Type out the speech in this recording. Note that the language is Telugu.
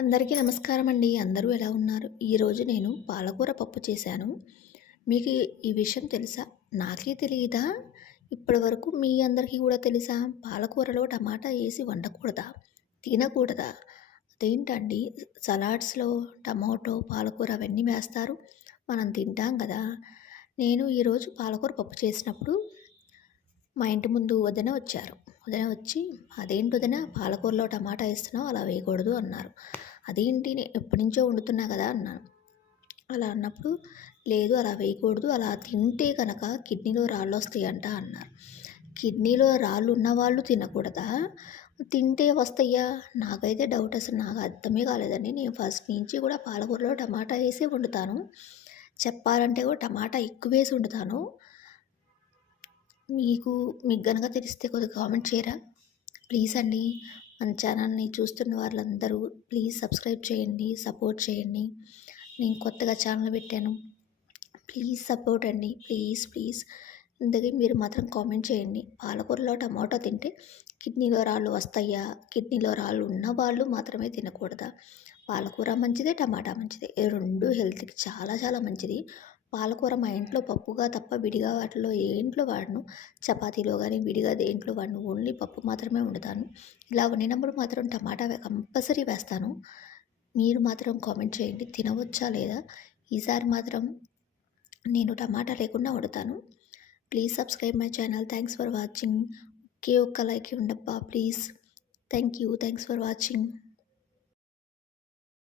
అందరికీ నమస్కారం అండి అందరూ ఎలా ఉన్నారు? ఈరోజు నేను పాలకూర పప్పు చేశాను. మీకు ఈ విషయం తెలుసా? నాకే తెలియదా ఇప్పటి వరకు మీ అందరికీ కూడా తెలుసా? పాలకూరలో టమాటా వేసి వండకూడదా? తినకూడదా? అదేంటండి? సలాడ్స్లో టమాటో పాలకూర అవన్నీ వేస్తారు. మనం తింటాం కదా? నేను ఈరోజు పాలకూర పప్పు చేసినప్పుడు మా ఇంటి ముందు వదిన వచ్చారు. వదిన వచ్చి అదేంటి వదిన? పాలకూరలో టమాటా వేస్తున్నావు అలా వేయకూడదు అన్నారు. అదేంటి నేను ఎప్పటి నుంచో వండుతున్నా కదా అన్నాను అలా అన్నప్పుడు లేదు అలా వేయకూడదు అలా తింటే కనుక కిడ్నీలో రాళ్ళు వస్తాయంట అన్నారు. కిడ్నీలో రాళ్ళు ఉన్నవాళ్ళు తినకూడదా? తింటే వస్తాయా? నాకైతే డౌట్ అసలు నాకు అర్థమే కాలేదండి. నేను ఫస్ట్ నుంచి కూడా పాలకూరలో టమాటా వేసి వండుతాను. చెప్పాలంటే కూడా టమాటా ఎక్కువ వేసి వండుతాను. మీకు మీకు కనుక తెలిస్తే కొద్దిగా కామెంట్ చేయరా? ప్లీజ్ అండి మన ఛానల్ని చూస్తున్న వాళ్ళందరూ ప్లీజ్ సబ్స్క్రైబ్ చేయండి సపోర్ట్ చేయండి. నేను కొత్తగా ఛానల్ పెట్టాను. ప్లీజ్ సపోర్ట్ అండి. Please please. ఇందుకే మీరు మాత్రం కామెంట్ చేయండి. పాలకూరలో టమాటో తింటే కిడ్నీలో రాళ్ళు వస్తాయా? కిడ్నీలో రాళ్ళు ఉన్న వాళ్ళు మాత్రమే తినకూడదా? పాలకూర మంచిదే టమాటా మంచిదే. రెండు హెల్త్కి చాలా చాలా మంచిది. పాలకూర మా ఇంట్లో పప్పుగా తప్ప విడిగా వాటిలో ఏ ఇంట్లో వాడను. చపాతీలో కానీ విడిగా దేంట్లో వాడను. ఓన్లీ పప్పు మాత్రమే వండుతాను. ఇలా వండినప్పుడు మాత్రం టమాటా కంపల్సరీ వేస్తాను. మీరు మాత్రం కామెంట్ చేయండి. తినవచ్చా లేదా? ఈసారి మాత్రం నేను టమాటా లేకుండా వండుతాను. Please subscribe my channel. Thanks for watching. ఒకే ఒక్క like ఉండప్పా please. Thank you. Thanks for watching.